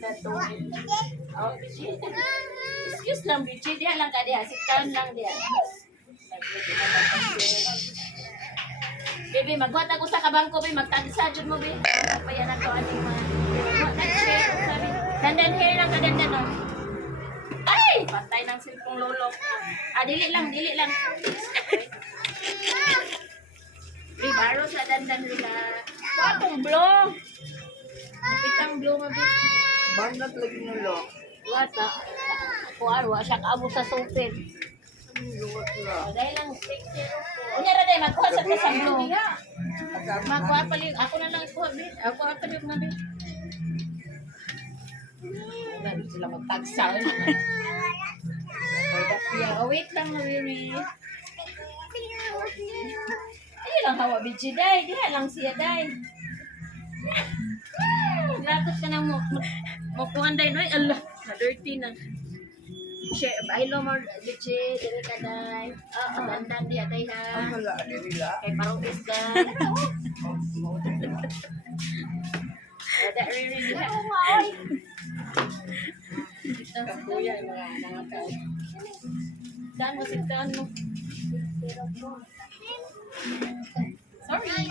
to. Oh, Bichi. Excuse lang, Bichi. Diha lang ka diha. Sit-down lang diha. Baby, magbuhat ako sa kabangko, baby. Magtagsa dyan mo, baby. Payan ako, ating mga. Dandan hair lang ka, dandan, no? Ay! Patay ng silpong lolo. Ah, dili lang, dili lang. Baby, baro sa dandan nila. Wakong blow. Kapitang blow, mabi. Banat lagi nulo. Wata. Ako arwa, siya kaabo sa sopin. Luwat la. Dahil lang, picture ko. Unya ra day, magkuha sa sa blue. Magkuha pa lang. Ako na lang kuha, babe. Ako pa yung mabi. Nan sila magtagsa. Oh, wait lang, Riri. Ay lang hawa bitchy day. Diha lang siya day. Grabe ka na mo kuhan day. Ay, Allah. Na-dirty na. Hello, more bitchy. Dili ka day. Oo, dandan diya day ha. Ang hala, nila. Kay parungis day. Ada Riri diha. Ito sa kuya, yung mga nangatao. Saan mo, saan mo? Sorry.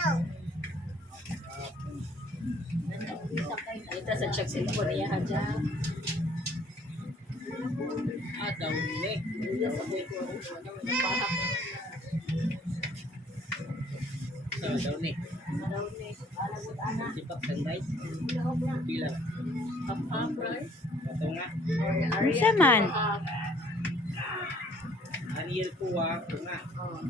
Ito sa check cellphone niya, Haja. Daw ni. Ito sa kuya ko. Nagpahak na. Daw ni. Alagot anak. Sipak sanday. Pila. Half price. Ito nga. Unsa man? Ariel kuwa. Ito nga. Oh.